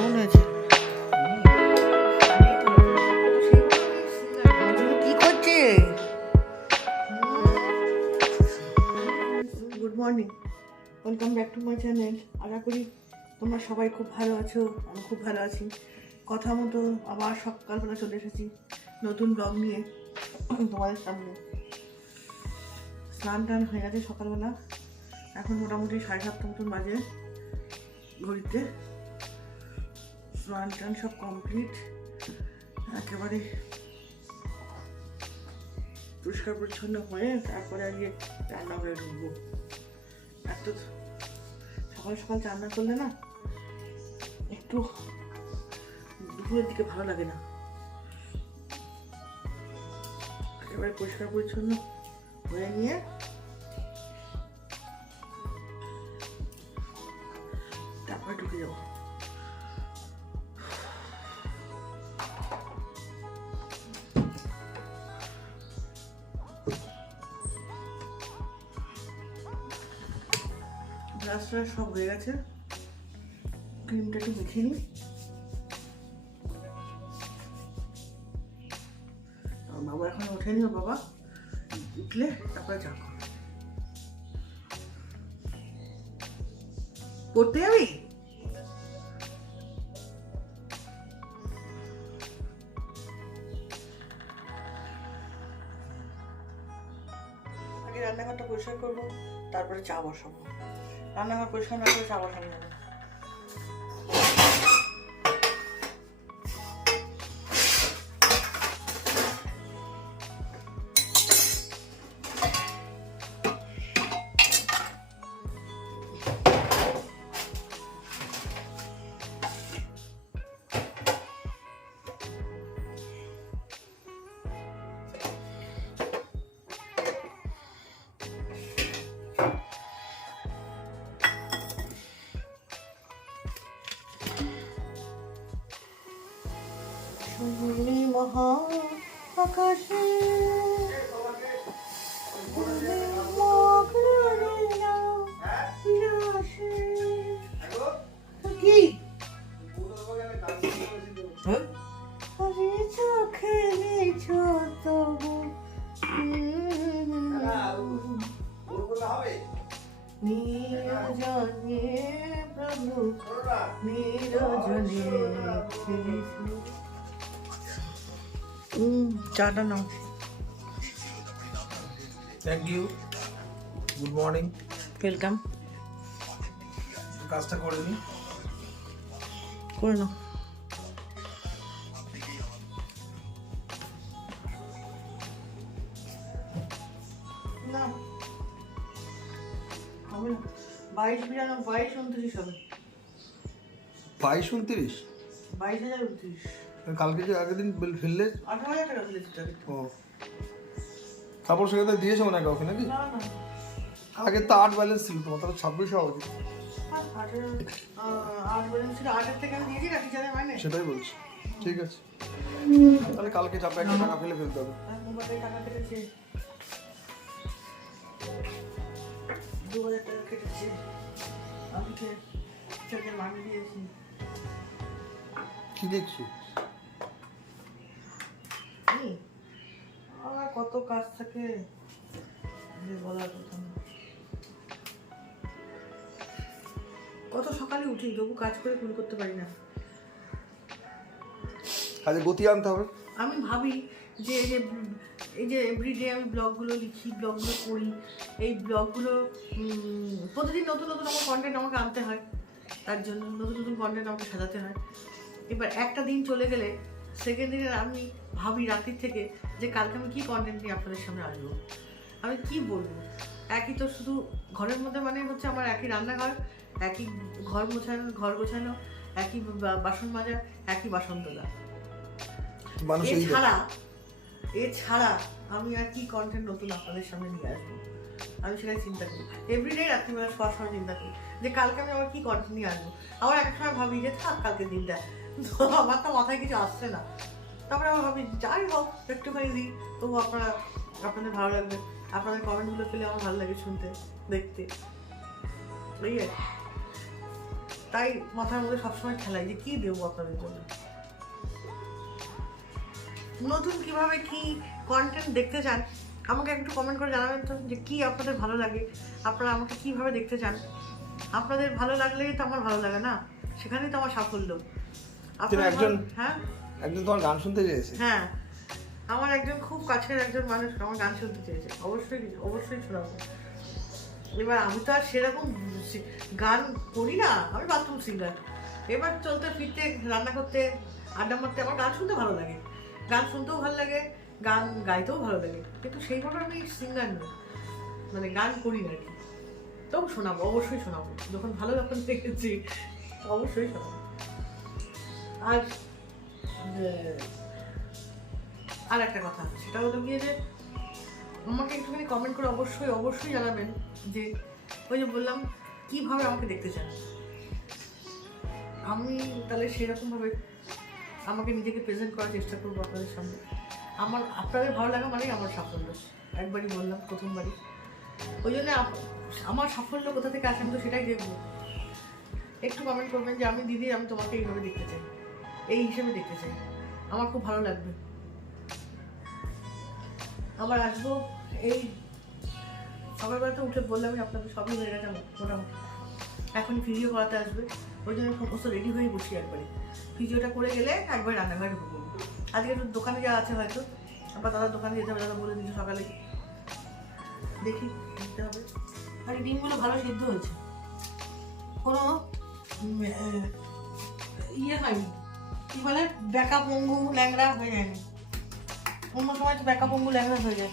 কেমন হয়েছে? কি করছে? Good morning, welcome back to my channel. আশা করি তোমরা সবাই খুব ভালো আছো, আমি খুব ভালো আছি। কথা মতো আবার সকালবেলা চলে এসেছি নতুন ব্লগ নিয়ে তোমাদের সামনে। স্নান টান হয়ে গেছে সকালবেলা, এখন মোটামুটি 7:30 মতন বাজে ঘড়িতে। স্নান টান সব কমপ্লিট, একেবারে পরিষ্কার পরিচ্ছন্ন হয়ে তারপরে আজকে রান্না করে ঢুকবো। এত সকাল সকাল রান্না করলে না একটু দুপুরের দিকে ভালো লাগে না। একেবারে পরিষ্কার পরিচ্ছন্ন হয়ে নিয়ে তারপরে ঢুকে যাবো। ব্রাশ ট্রাশ সব হয়ে গেছে, ক্রিমটা একটু মেখে নিই। বাবা এখন ওঠেনি, বাবা উঠলে তারপরে চা করো। পড়তে যাবি? আগে রান্নাঘরটা পরিষ্কার করবো, তারপরে চা বসাবো। রান্নাঘর পরিষ্কার না করে চা বসানো যাবে না। মহা আকাশে কি চোখে তবু নিরজনে প্রভু নিরজনে চাটা নাও। Thank you, good morning, welcome. কাজটা করে নিই। করে নাও। না হবে না, 22-29 হবে। 22-29? 22,029। কালকে যে আগের দিন বিল ফেললে 18,000 টাকা ফেলেছি টাকা। ও তারপর সেখানে দিয়েছো না কাউকে নাকি? না না, আগে তো 8 ব্যালেন্স ছিল তোমার, তাহলে 26 হওয়া উচিত। 8 ব্যালেন্স ছিল, 8-এর থেকে আমি দিয়েছি না টিচারের মাইনে। সেটাই বলছি, ঠিক আছে। তাহলে কালকে চাপে একটা টাকা ফেলে ফেলতে হবে। মোবাইলে টাকা কেটেছে, 2,000 টাকা কেটেছে, আমি টিচারের মাইনে দিয়েছি। কি দেখছো? আমার কত কাজ থাকে বলার কথা না। কত সকালে উঠি তবু কাজ করে কোনো করতে পারি না। কাজে গতি আনতে হবে। আমি ভাবি যে এই যে এভরিডে আমি ব্লগগুলো লিখি, ব্লগগুলো করি, এই ব্লগগুলো প্রতিদিন নতুন নতুন আমার কন্টেন্ট আমাকে আনতে হয়, তার জন্য নতুন নতুন কন্টেন্ট আমাকে সাজাতে হয়। এবার একটা দিন চলে গেলে সেকেন্ড দিনে আমি ভাবি রাত্রির থেকে যে কালকে আমি কী কন্টেন্ট নিয়ে আপনাদের সামনে আসবো, আমি কি বলবো। একই তো শুধু ঘরের মধ্যে মানে হচ্ছে আমার একই রান্নাঘর, একই ঘর গোছানো, একই বাসন মাজা, একই বাসন তোলা। এছাড়া আমি আর কি কন্টেন্ট নতুন আপনাদের সামনে নিয়ে আসবো, আমি সেটাই চিন্তা করি। এভরিডে রাত্রিবেলা শোয়ার সময় চিন্তা করি যে কালকে আমি আবার কি কন্টেন্ট নিয়ে আসবো। আবার এক সময় ভাবি যে থাক কালকে দিনটা, আমার তো মাথায় কিছু আসছে না। তারপরে আমার ভাবি যাই হোক একটুখানি দিই, তবু আপনাদের ভালো লাগবে। আপনাদের কমেন্টগুলো পেলে আমার ভালো লাগে শুনতে দেখতে, এই আর তাই মাথার মধ্যে সবসময় খেলাই যে কি দেবো আপনাদের জন্য, নতুন কিভাবে কি কন্টেন্ট দেখতে চান আমাকে একটু কমেন্ট করে জানাবেন তো, যে কি আপনাদের ভালো লাগে, আপনারা আমাকে কিভাবে দেখতে চান। আপনাদের ভালো লাগলেই তো আমার ভালো লাগে না, সেখানেই তো আমার সাফল্য। হ্যাঁ, একজন তোমার গান শুনতে চেয়েছে। হ্যাঁ, আমার একজন খুব কাছের একজন মানুষ আমার গান শুনতে চেয়েছে, অবশ্যই অবশ্যই শোনাবো। এবার আমি তো আর সেরকম গান করি না, আমি বাথরুম সিঙ্গার। এবার চলতে ফিরতে, রান্না করতে, আড্ডা মারতে আমার গান শুনতে ভালো লাগে, গান শুনতেও ভালো লাগে, গান গাইতেও ভালো লাগে, কিন্তু সেইভাবে আমি সিঙ্গার নই, মানে গান করি না আর কি। তবু শোনাবো, অবশ্যই শোনাবো, যখন ভালো যখন দেখেছি অবশ্যই শোনাবো। আর একটা কথা, সেটা হলো গিয়ে যে আমাকে একটুখানি কমেন্ট করে অবশ্যই অবশ্যই জানাবেন যে ওই যে বললাম কীভাবে আমাকে দেখতে চান, আমি তাহলে সেরকমভাবে আমাকে নিজেকে প্রেজেন্ট করার চেষ্টা করবো আপনাদের সামনে। আপনাদের ভালো লাগা মানেই আমার সাফল্য, একবারই বললাম, প্রথমবারই। ওই জন্য আমার সাফল্য কোথা থেকে আসে আমি তো সেটাই দেখবো। একটু কমেন্ট করবেন যে আমি দিদি, আমি তোমাকে এইভাবে দেখতে চাই, এই হিসেবে দেখতে চাই, আমার খুব ভালো লাগবে। আবার আসবো এই সকালবেলা তো উঠে বললাম আপনাদের সবই হয়ে গেছে মোটামুটি, এখন ভিডিও করাতে আসবে, ওই জন্য সমস্ত রেডি হয়ে বসি একবারে। ভিডিওটা করে গেলে একবার রান্নাঘরে ঢুকবো। আজকে একটু দোকানে যাওয়া আছে হয়তো, আবার দাদার দোকানে যেতে হবে, দাদা বলে দিচ্ছি সকালে, দেখি দেখতে হবে। আর এই ডিমগুলো ভালো সিদ্ধ হয়েছে, কোনো ইয়ে হয়নি, কি বলে ব্যাকা পঙ্গু ল্যাংড়া হয়ে যায়নি। অন্য সময় তো ব্যাকা পঙ্গু ল্যাংড়া হয়ে যায়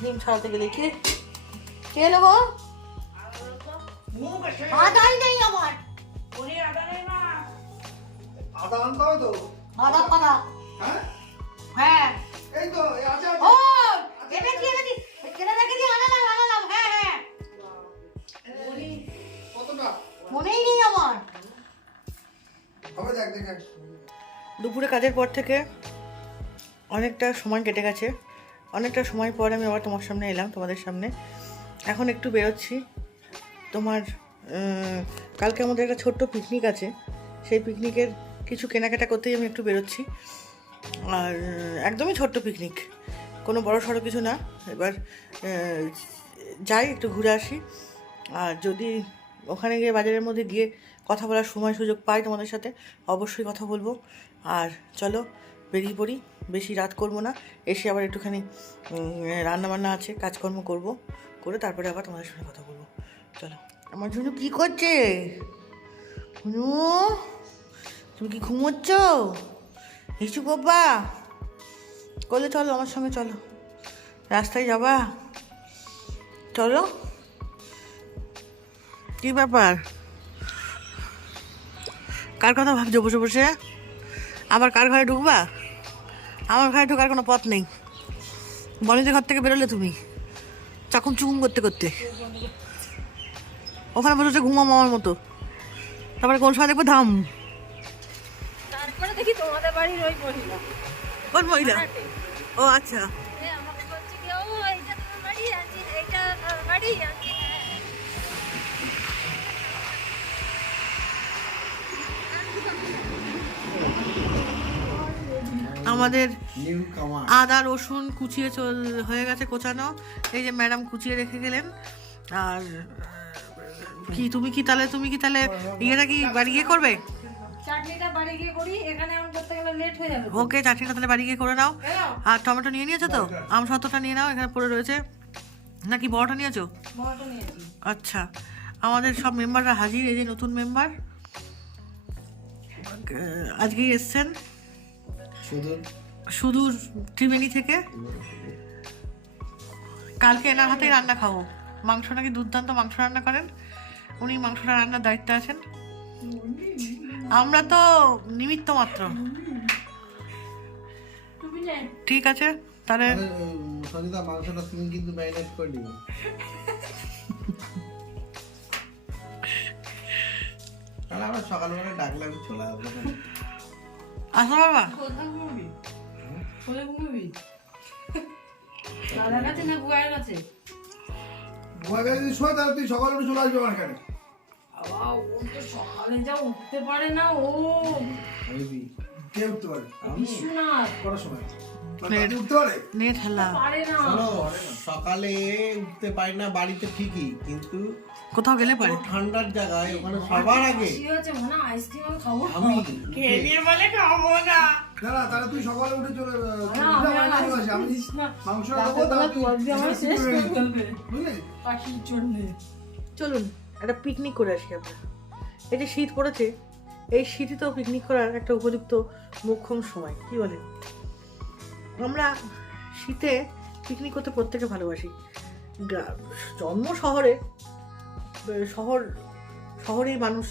ডিম ছাড়াতে গেলে। কে এলো গো? আদাই নেই আমার, আদা আনতে হবে তো? আদা পাতা, হ্যাঁ এই তো আছে। ও এনেছি কেটে রেখে দিয়ে আনালাম, হ্যাঁ কতটা মনেই নেই আমার। হবে দেখ। দুপুরে কাজের পর থেকে অনেকটা সময় কেটে গেছে, অনেকটা সময় পর আমি আবার তোমার সামনে এলাম, তোমাদের সামনে। এখন একটু বেরোচ্ছি, তোমার কালকে আমাদের একটা ছোট্ট পিকনিক আছে, সেই পিকনিকের কিছু কেনাকাটা করতেই আমি একটু বেরোচ্ছি। আর একদমই ছোট্ট পিকনিক, কোনো বড় সড়ো কিছু না। এবার যাই একটু ঘুরে আসি, আর যদি ওখানে গিয়ে বাজারের মধ্যে গিয়ে কথা বলার সময় সুযোগ পাই তোমাদের সাথে, অবশ্যই কথা বলবো। আর চলো বেরিয়ে পড়ি, বেশি রাত করবো না, এসে আবার একটুখানি রান্নাবান্না আছে, কাজকর্ম করব, করে তারপরে আবার তোমাদের সঙ্গে কথা বলবো। চলো। আমার জন্য কী করছে হুনু? তুমি কি ঘুমোচ্ছ? হিসু বাবা করলে চলো আমার সঙ্গে, চলো রাস্তায় যাবা, চলো। কি ব্যাপার, কার কথা ভাবছো বসে বসে? আবার কার ঘরে ঢুকবা? আমার ঘরে ঢোকার কোনো পথ নেই, বনিদের ঘর থেকে বেরোলে তুমি চাকুম চুকুম করতে করতে ওখানে বসে ঘুমাম আমার মতো, তারপরে কোন সময় দেখবো ধাম। তারপরে দেখি তোমাদের বাড়ির ওই মহিলা। কোন মহিলা? ও আচ্ছা, আমাকে বলছে কি, ও এইটা তোমার বাড়ি, আনছি এইটা বাড়ি, আনছি। আমাদের আদা রসুন কুচিয়ে হয়ে গেছে কোচানো, এই যে ম্যাডাম কুচিয়ে রেখে গেলেন। আর তুমি কি তাহলে ইয়েটা কি বাড়ি গিয়ে করবে? চাটনিটা বাড়ি গিয়ে করি, এখানে আমি করতে গেলে লেট হয়ে যাবে। ওকে, চাটনিটা তাহলে বাড়ি গিয়ে করে নাও। আর টমেটো নিয়ে নিয়েছো তো? আমসত্ত্বটা নিয়ে নাও, এখানে পড়ে রয়েছে। নাকি বড়টা নিয়েছো? বড়টা নিয়েছি। আচ্ছা, আমাদের সব মেম্বাররা হাজির, এই যে নতুন মেম্বার আজকেই এসছেন সুদূর ত্রিবেণী থেকে। কালকে এনার হাতেই রান্না খাবো, মাংস নাকি দুর্দান্ত মাংস রান্না করেন উনি, মাংসটা রান্নার দায়িত্বে আছেন, আমরা তো নিমিত্ত মাত্র। ঠিক আছে তাহলে সঞ্জিতা, মাংসটা তুমি কিন্তু ম্যারিনেট করে দিও। তাহলে আমরা সকালবেলা ডাকলে আমি চলে আসবো। আসো বাবা। কোথায় ঘুমাবি? কোথায় ঘুমাবি? দাদার কাছে না বুয়ার কাছে? বুয়া গেলে যদি শোয় তাহলে তুই সকালে চলে আসবে আমার এখানে। বাবা ও তো সকালে যা উঠতে পারে না ও কে উঠতে পারে? বিশ্বনাথ কটার সময়? দাদু উঠতে পারে? নে ঠেলা পারে না শোনো, সকালে উঠতে পারি না বাড়িতে ঠিকই, কিন্তু কোথাও গেলে পারে ঠান্ডার জায়গায় ওখানে সবার আগে কি হয়েছে মনে আইসক্রিম আমি খাবো আমি খেয়ে নিয়ে বলে খাবো না না না, তাহলে তুই সকালে উঠে চলে না, আমি আর আমি দিস না। মাংস রাতের বেলা তুই আজকে আমার শেষ করে ফেলবে বুঝলি? পাখির জন্য চলুন একটা পিকনিক করে আসি আমরা। এই যে শীত পড়েছে, এই শীতে তো পিকনিক করার একটা উপযুক্ত মোক্ষম সময়, কি বলেন? আমরা শীতে পিকনিক করতে প্রত্যেকে ভালোবাসি। জন্ম শহরে, শহরেই মানুষ,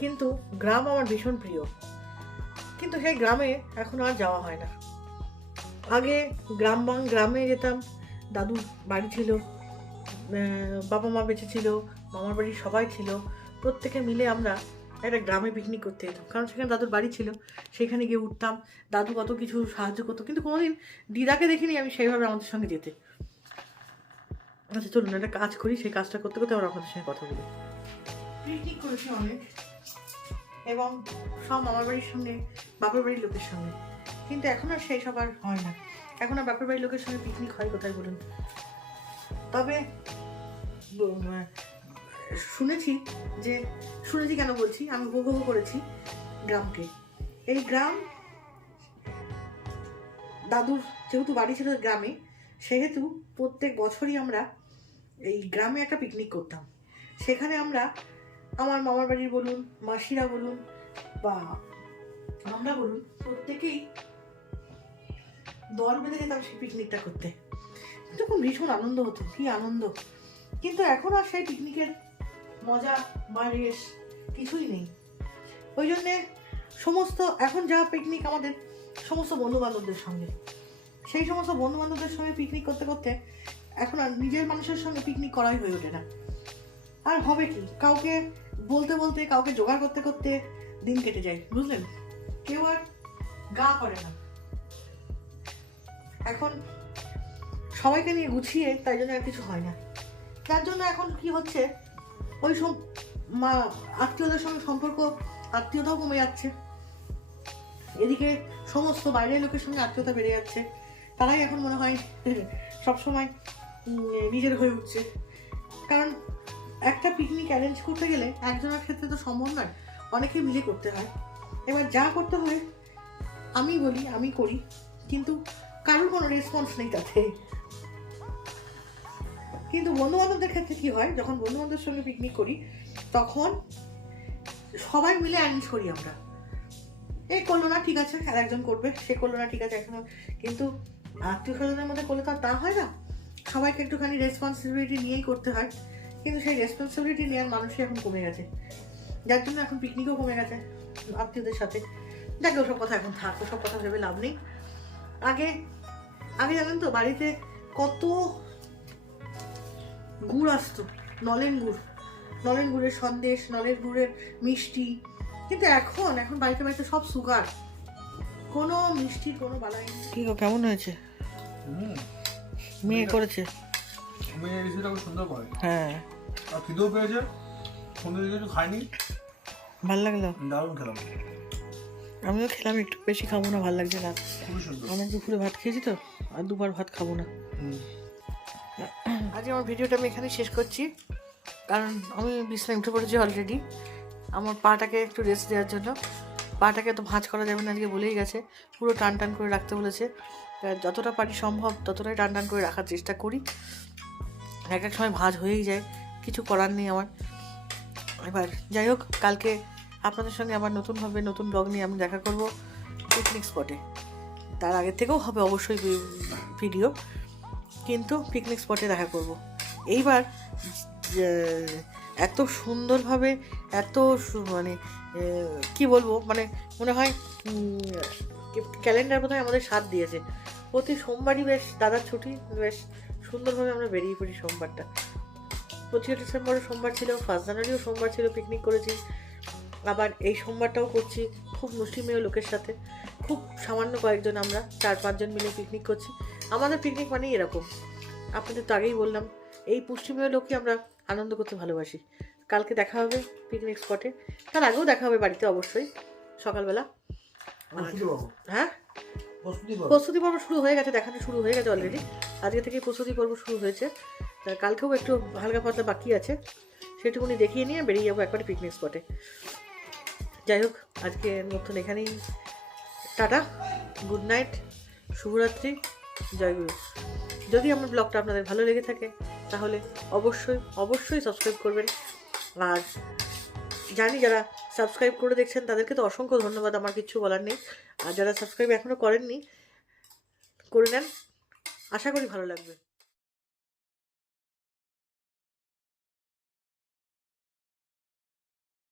কিন্তু গ্রাম আমার ভীষণ প্রিয়। কিন্তু সেই গ্রামে এখন আর যাওয়া হয় না। আগে গ্রামে যেতাম, দাদুর বাড়ি ছিল, বাবা মা বেঁচে ছিল, মামার বাড়ির সবাই ছিল, প্রত্যেকে মিলে আমরা একটা গ্রামে পিকনিক করতে যেতাম, কারণ সেখানে দাদুর বাড়ি ছিল। সেখানে গিয়ে উঠতাম, দাদু কত কিছু সাহায্য করতো, কিন্তু কোনোদিন দিদাকে দেখিনি আমি সেইভাবে আমাদের সঙ্গে যেতে। আচ্ছা চলুন একটা কাজ করি, সেই কাজটা করতে করতে আমরা আপনাদের সঙ্গে কথা বলি। পিকনিক করেছি অনেক, এবং সব মামার বাড়ির সঙ্গে, বাপের বাড়ির লোকের সঙ্গে, কিন্তু এখন আর সেই সব আর হয় না। এখন আর বাপের বাড়ির লোকের সঙ্গে পিকনিক হয় কোথায় বলুন? তবে শুনেছি কেন বলছি, আমি উপভোগ করেছি গ্রামকে। এই গ্রাম, দাদুর যেহেতু বাড়ি ছিল গ্রামে, সেহেতু প্রত্যেক বছরই আমরা এই গ্রামে একটা পিকনিক করতাম। সেখানে আমরা, আমার মামার বাড়ির বলুন, মাসিরা বলুন বা আমরা বলুন, প্রত্যেকেই দল বেঁধে যেতাম সেই পিকনিকটা করতে। তখন ভীষণ আনন্দ হতো, কি আনন্দ! কিন্তু এখন আর সেই পিকনিকের মজা বা রেশ কিছুই নেই। ওই জন্যে এখন যা পিকনিক আমাদের সমস্ত বন্ধু বান্ধবদের সঙ্গে, সেই সমস্ত বন্ধু বান্ধবদের সঙ্গে পিকনিক করতে করতে এখন আর নিজের মানুষের সঙ্গে পিকনিক করাই হয়ে ওঠে না। আর হবে কি, কাউকে বলতে বলতে, কাউকে জোগাড় করতে করতে দিন কেটে যায়, বুঝলেন? কেউ আর গা করে না। এখন সবাইকে নিয়ে গুছিয়ে তাই জন্য আর কিছু হয় না। তার জন্য এখন কি হচ্ছে, ওই সব আত্মীয়দের সঙ্গে সম্পর্ক, আত্মীয়তাও কমে যাচ্ছে। এদিকে সমস্ত বাইরের লোকের সঙ্গে আত্মীয়তা বেড়ে যাচ্ছে, তারাই এখন মনে হয় সবসময় নিজের হয়ে উঠছে। কারণ একটা পিকনিক অ্যারেঞ্জ করতে গেলে একজনের ক্ষেত্রে তো সম্ভব নয়, অনেকে মিলে করতে হয়। এবার যা করতে হয় আমি বলি, আমি করি, কিন্তু কারোর কোনো রেসপন্স নেই তাতে। কিন্তু বন্ধু বান্ধবদের ক্ষেত্রে কি হয়, যখন বন্ধু বান্ধবের সঙ্গে পিকনিক করি তখন সবাই মিলে অ্যারেঞ্জ করি আমরা। এই করলো না ঠিক আছে, আর একজন করবে, সে করলো না ঠিক আছে এখন, কিন্তু আত্মীয় স্বজনের মধ্যে করলে তো আর তা হয় না। সবাইকে একটুখানি রেসপন্সিবিলিটি নিয়েই করতে হয়, কিন্তু সেই রেসপন্সিবিলিটি নেওয়ার মানুষই এখন কমে গেছে, যার জন্য এখন পিকনিকও কমে গেছে আত্মীয়দের সাথে। দেখো ওসব কথা এখন থাক, ওসব কথা ভেবে লাভ নেই। আগে জানেন তো বাড়িতে কত গুড় আসতো, নলেন গুড়ের সন্দেশ, নলেন গুড়ের মিষ্টি, কিন্তু এখন বাড়িতে বাড়িতে সব সুগার, কোনো মিষ্টি কোনো বালাই নেই। কি গো, কেমন হয়েছে? মেয়ে করেছে, মেয়ে রেসিপিটা খুব সুন্দর করে। হ্যাঁ, আর খিদেও পেয়েছে, সন্ধ্যে দিকে কিছু খাইনি, ভালো লাগলো। দারুণ খেলাম, আমিও খেলাম, একটু বেশি খাবো না, ভালো লাগছে না। খুবই সুন্দর। অনেক দুপুরে ভাত খেয়েছি তো, আর দুবার ভাত খাবো না। আজ আমার ভিডিওটা আমি এখানে শেষ করছি, কারণ আমি বিছানায় উঠে পড়েছি অলরেডি। আমার পাটাকে একটু রেস্ট দেওয়ার জন্য, পাটাকে তো ভাঁজ করা যাবে না, আজকে বলেই গেছে, পুরো টান করে রাখতে বলেছে। যতটা পারি সম্ভব ততটাই টান করে রাখার চেষ্টা করি। এক সময় ভাঁজ হয়েই যায়, কিছু করার নেই আমার। এবার যাই হোক, কালকে আপনাদের সঙ্গে আবার নতুনভাবে নতুন ব্লগ নিয়ে আমি দেখা করব পিকনিক স্পটে। তার আগের থেকেও হবে অবশ্যই ভিডিও, কিন্তু পিকনিক স্পটে দেখা করব। এইবার এত সুন্দরভাবে, মানে কি বলবো, মানে মনে হয় ক্যালেন্ডার বোধহয় আমাদের সাথ দিয়েছে। প্রতি সোমবারই বেশ দাদার ছুটি, বেশ সুন্দরভাবে আমরা বেরিয়ে পড়ি সোমবারটা। 25 ডিসেম্বরও সোমবার ছিল, 1 জানুয়ারিও সোমবার ছিল, পিকনিক করেছি। আবার এই সোমবারটাও করছি খুব মুষ্টিমেয় লোকের সাথে, খুব সামান্য কয়েকজন, আমরা 4-5 জন মিলে পিকনিক করছি। আমাদের পিকনিক মানেই এরকম, আপনাদের তো আগেই বললাম, এই পুষ্টিমেয় লোককে আমরা আনন্দ করতে ভালোবাসি। কালকে দেখা হবে পিকনিক স্পটে, তার আগেও দেখা হবে বাড়িতে অবশ্যই সকালবেলা। হ্যাঁ, প্রস্তুতি পর্ব শুরু হয়ে গেছে, দেখানো শুরু হয়ে গেছে অলরেডি, আজকে থেকেই প্রস্তুতি পর্ব শুরু হয়েছে। তা কালকেও একটু হালকা পাতলা বাকি আছে, সেটুকুনি দেখিয়ে নিয়ে বেরিয়ে যাবো একবারে পিকনিক স্পটে। যাই হোক, আজকে মতন এখানেই টাটা, গুড নাইট, শুভরাত্রি, জয়গুরু। যদি আমার ব্লগটা আপনাদের ভালো লেগে থাকে তাহলে অবশ্যই অবশ্যই সাবস্ক্রাইব করবেন। আর জানি যারা সাবস্ক্রাইব করে দেখছেন তাদেরকে তো অসংখ্য ধন্যবাদ, আমার কিচ্ছু বলার নেই। আর যারা সাবস্ক্রাইব এখনও করেননি করে নেন, আশা করি ভালো লাগবে।